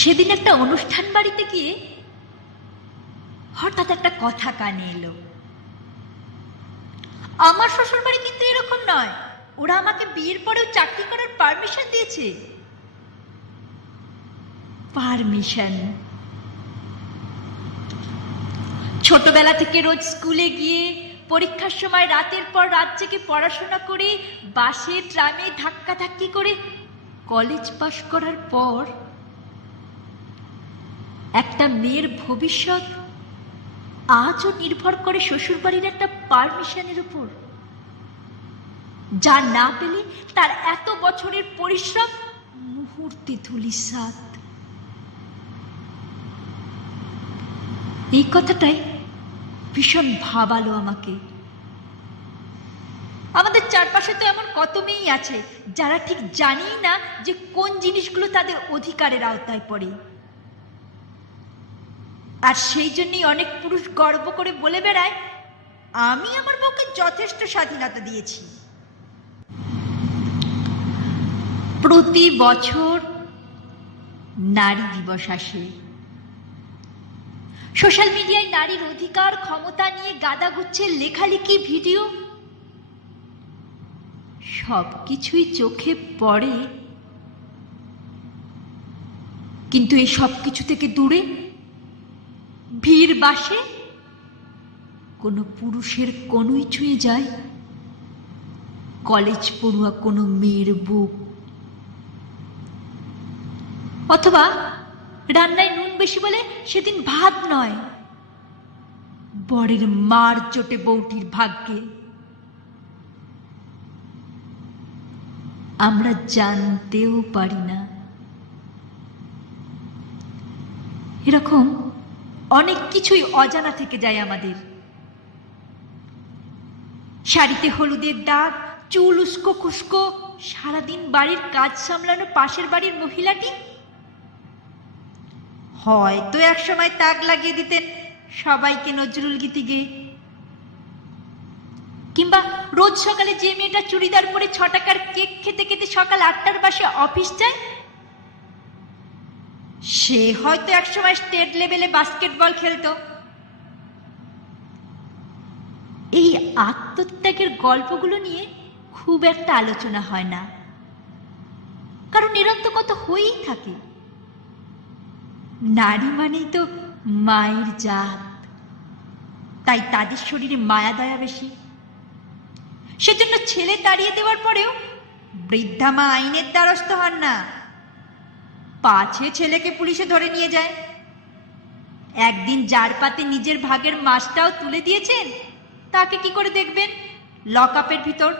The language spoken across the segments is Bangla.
সেদিন একটা অনুষ্ঠান বাড়িতে গিয়ে হঠাৎ একটা কথা কানে এলো। আমার শ্বশুর বাড়ি কিন্তু এরকম নয়, ওরা আমাকে বিয়ের পরেও চাকরি করার পারমিশন দিয়েছে। পারমিশন? ছোটবেলা থেকে রোজ স্কুলে গিয়ে পরীক্ষার সময় রাতের পর রাত জেগে পড়াশোনা করে বাসে ট্রামে ধাক্কাধাক্কি করে কলেজ পাশ করার পর একটা মেয়ের ভবিষ্যৎ আজও নির্ভর করে শ্বশুরবাড়ির একটা পারমিশনের উপর, যা না পেলে তার এত বছরের পরিশ্রম মুহূর্তে ধূলিসাৎ। এই কথাটাই ভীষণ ভাবালো আমাকে। আমাদের চারপাশে তো এমন কত মেয়েই আছে যারা ঠিক জানেই না যে কোন জিনিসগুলো তাদের অধিকারের আওতায় পড়ে, আর সেই জন্যই অনেক পুরুষ গর্ব করে বলে বেড়ায়, আমি আমার বউকে যথেষ্ট স্বাধীনতা দিয়েছি। প্রতি বছর নারী দিবস আসে। সোশ্যাল মিডিয়ায় নারীর অধিকার ক্ষমতা নিয়ে গাদাগুচ্ছের লেখালেখি, ভিডিও সবকিছুই চোখে পড়ে, কিন্তু এই সবকিছু থেকে দূরে ভিড় বাসে কোনো পুরুষের কোনোই ছুঁয়ে যায় কলেজ পড়ুয়া কোনো মেয়ের বুক, অথবা রান্নায় নুন বেশি বলে সেদিন ভাত নয়, বরের মার চোটে বউটির ভাগ্যে। আমরা জানতেও পারি না। এরকম অনেক কিছুই অজানা থেকে যায় আমাদের। শাড়িতে হলুদের দাগ, চুল উস্কো খুস্কো, সারাদিন বাড়ির কাজ সামলানো পাশের বাড়ির মহিলাটি হয়তো একসময় তাক লাগিয়ে দিতেন সবাইকে নজরুল গীতি গেয়ে। কিংবা রোজ সকালে যে মেয়েটা চুড়িদার পরে 6 টাকার কেক খেতে খেতে সকাল 8টার বাসে অফিস যায়, সে হয়তো একসময় স্টেট লেভেলে বাস্কেটবল খেলতো। এই আত্মত্যাগের গল্পগুলো নিয়ে খুব একটা আলোচনা হয় না, কারণ নিরন্তর কত হয়েই থাকে। নারী মানেই তো মায়ের জাত, তাই তাদের শরীরে মায়া দয়া বেশি। সেজন্য ছেলে তাড়িয়ে দেওয়ার পরেও বৃদ্ধা মা আইনের দ্বারস্থ হন না, পাছে ছেলেকে পুলিশে ধরে নিয়ে যায়। একদিন যার পাতে নিজের ভাগের মাছটাও তুলে দিয়েছেন, তাকে কি করে দেখবেন লকআপের ভিতর?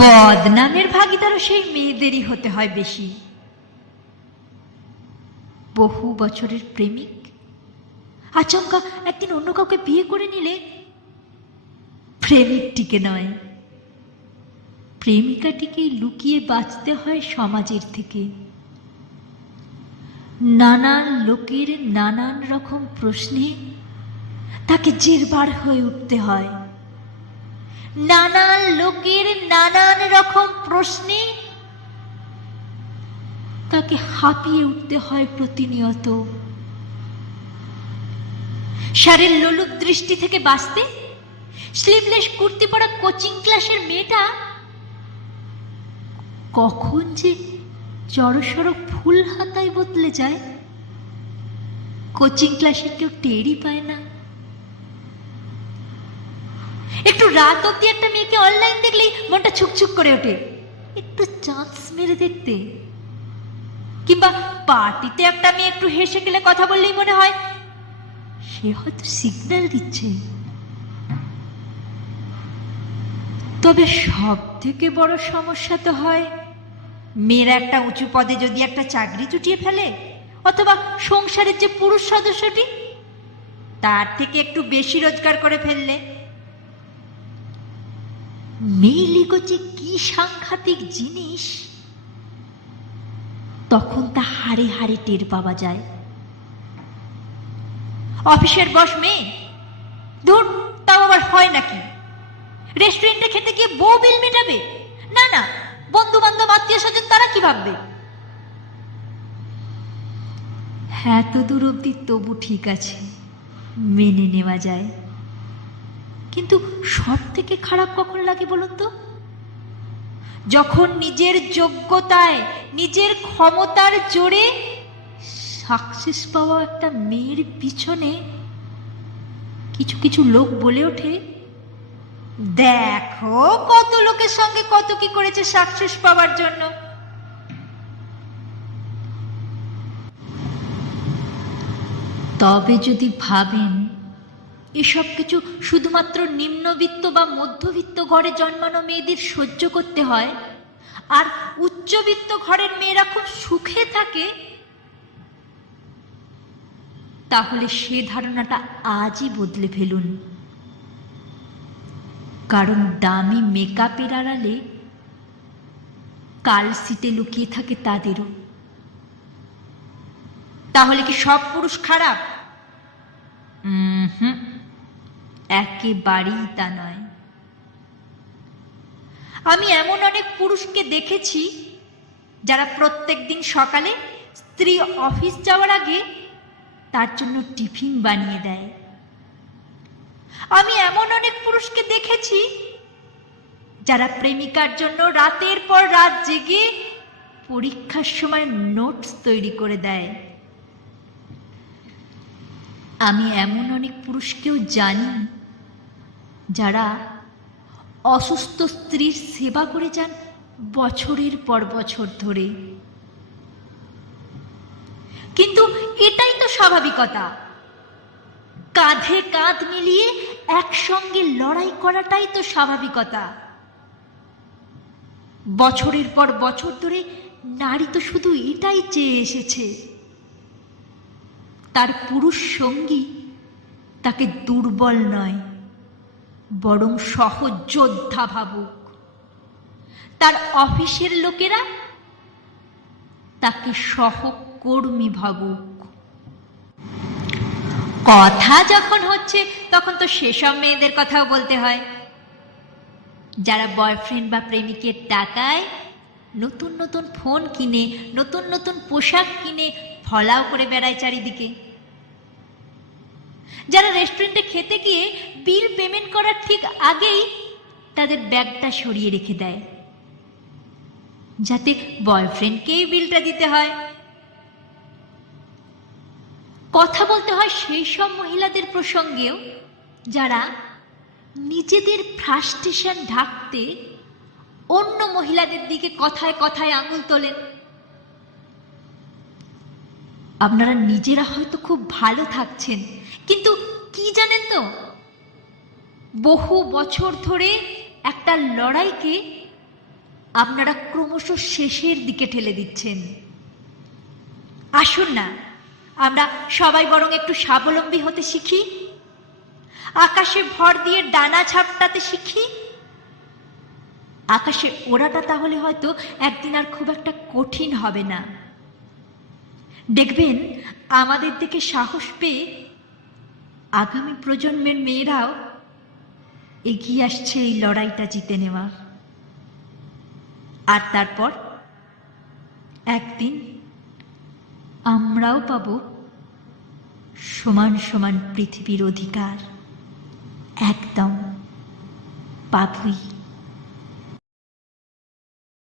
বদনামের ভাগিদারও সেই মেয়েদেরই হতে হয় বেশি। বহু বছরের প্রেমিক আচমকা একদিন অন্য কাউকে বিয়ে করে নিলে প্রেমিকটিকে নয়, প্রেমিকাটিকেই লুকিয়ে বাঁচতে হয় সমাজের থেকে। নানান লোকের নানান রকম প্রশ্নে তাকে জেরবার হয়ে উঠতে হয়। নানান লোকের নানান রকম প্রশ্নে তাকে হাঁপিয়ে উঠতে হয় প্রতিনিয়ত। শাড়ির লোলুপ দৃষ্টি থেকে বাঁচতে স্লিভলেস কুর্তি পরা কোচিং ক্লাসের মেয়েটা কখন যে জড়সড় ফুল হাতায় বদলে যায়, কোচিং ক্লাসের কেউ টেরই পায় না। একটু রাত অব্দি একটা মেয়েকে অনলাইন দেখলেই মনটা ছুকছুক করে ওঠে, একটু চান্স মেরে দেখতে। কিংবা পার্টিতে একটা মেয়ে একটু হেসে গেলে কথা বললেই মনে হয় সে হয়তো সিগন্যাল দিচ্ছে। তবে সব থেকে বড় সমস্যা তো হয় মেয়েরা একটা উঁচু পদে যদি একটা চাকরি জুটিয়ে ফেলে, অথবা সংসারের যে পুরুষ সদস্যটি তার থেকে একটু বেশি রোজগার করে ফেললে। মেয়েলিগো যে কি সাংঘাতিক জিনিস, তখন তা হাড়ে হাড়ে টের পাওয়া যায়। অফিসের বস মেয়ে, ধুর, তাও আবার হয় নাকি? রেস্টুরেন্টে খেতে গিয়ে বউ বিল মেটাবে? না না, বন্ধু বান্ধব আত্মীয় স্বজন তারা কি ভাববে? এত দূর অব্দি তবু ঠিক আছে, মেনে নেওয়া যায়। কিন্তু সব থেকে খারাপ কখন লাগে বলুন তো? যখন নিজের যোগ্যতায়, নিজের ক্ষমতার জোরে সাকসেস পাওয়া একটা মেয়ের পিছনে কিছু কিছু লোক বলে ওঠে, দেখো কত লোকের সঙ্গে কত কি করেছে সাকসেস পাওয়ার জন্য। তবে যদি ভাবেন এসব কিছু শুধুমাত্র নিম্নবিত্ত বা মধ্যবিত্ত ঘরে জন্মানো মেয়েদের সহ্য করতে হয়, আর উচ্চবিত্ত ঘরের মেয়েরা খুব সুখে থাকে, তাহলে সে ধারণাটা আজই বদলে ফেলুন। কারণ দামি মেকআপের আড়ালে কাল সিটে লুকিয়ে থাকে তাদেরও। তাহলে কি সব পুরুষ খারাপ? একেবারেই তা নয়। আমি এমন অনেক পুরুষকে দেখেছি যারা প্রত্যেকদিন সকালে স্ত্রী অফিস যাওয়ার আগে তার জন্য টিফিন বানিয়ে দেয়। আমি এমন অনেক পুরুষকে দেখেছি যারা প্রেমিকার জন্য রাতের পর রাত জেগে পরীক্ষার সময় নোটস তৈরি করে দেয়। আমি এমন অনেক পুরুষকেও জানি যারা অসুস্থ স্ত্রীর সেবা করে যান বছরের পর বছর ধরে। কিন্তু এটাই তো স্বাভাবিকতা। কাঁধে কাঁধ মিলিয়ে একসঙ্গে লড়াই করাটাই তো স্বাভাবিকতা। বছরের পর বছর ধরে নারী তো শুধু এটাই চেয়ে এসেছে, তার পুরুষ সঙ্গী তাকে দুর্বল নয়, বরং সহযোদ্ধা ভাবুক। তার অফিসের লোকেরা তাকে সহকর্মী ভাবুক। কথা যখন হচ্ছে তখন তো সেসব মেয়েদের কথাও বলতে হয় যারা বয়ফ্রেন্ড বা প্রেমিকের টাকায় নতুন নতুন ফোন কিনে, নতুন নতুন পোশাক কিনে ফলাও করে বেড়ায় চারিদিকে। যারা রেস্টুরেন্টে খেতে গিয়ে বিল পেমেন্ট করার ঠিক আগেই তাদের ব্যাগটা সরিয়ে রেখে দেয় যাতে বয়ফ্রেন্ডকেই বিলটা দিতে হয়। কথা বলতে হয় সেই সব মহিলাদের প্রসঙ্গেও যারা নিজেদের ফ্রাস্ট্রেশন ঢাকতে অন্য মহিলাদের দিকে কথায় কথায় আঙুল তোলেন। আপনারা নিজেরা হয়তো খুব ভালো থাকছেন, কিন্তু কি জানেন তো, বহু বছর ধরে একটা লড়াইকে আপনারা ক্রমশ শেষের দিকে ঠেলে দিচ্ছেন। আসুন না আমরা সবাই বরং একটু স্বাবলম্বী হতে শিখি, আকাশে ভর দিয়ে ডানা ঝাপটাতে শিখি। আকাশে ওড়াটা তাহলে হয়তো একদিন আর খুব একটা কঠিন হবে না। দেখবেন আমাদের দিকে সাহস পেয়ে আগামী প্রজন্মের মেয়েরাও এগিয়ে আসছে এই লড়াইটা জিতে নেওয়া। আর তারপর একদিন আমরাও পাব সমান সমান পৃথিবীর অধিকার। একদম পাবই।